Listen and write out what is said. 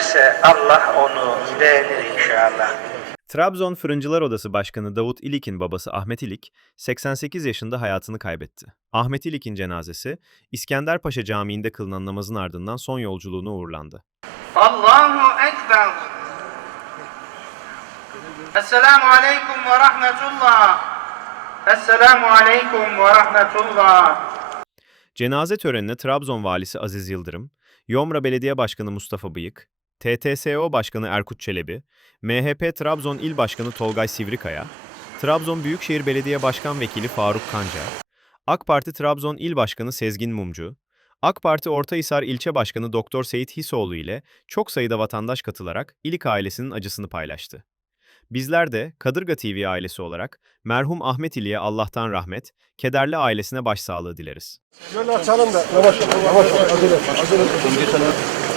beğenirse Allah onu beğenir inşallah. Trabzon Fırıncılar Odası Başkanı Davut İlik'in babası Ahmet İlik, 88 yaşında hayatını kaybetti. Ahmet İlik'in cenazesi, İskenderpaşa Camii'nde kılınan namazın ardından son yolculuğuna uğurlandı. Allahu Ekber. Esselamu Aleyküm ve Rahmetullah. Esselamu Aleyküm ve Rahmetullah. Cenaze törenine Trabzon Valisi Aziz Yıldırım, Yomra Belediye Başkanı Mustafa Bıyık, TTSO Başkanı Erkut Çelebi, MHP Trabzon İl Başkanı Tolgay Sivrikaya, Trabzon Büyükşehir Belediye Başkan Vekili Faruk Kanca, AK Parti Trabzon İl Başkanı Sezgin Mumcu, AK Parti Ortahisar İlçe Başkanı Doktor Seyit Hisoğlu ile çok sayıda vatandaş katılarak İlik ailesinin acısını paylaştı. Bizler de Kadırga TV ailesi olarak merhum Ahmet İli'ye Allah'tan rahmet, kederli ailesine başsağlığı dileriz. Şöyle açalım da yavaş yavaş acele acele.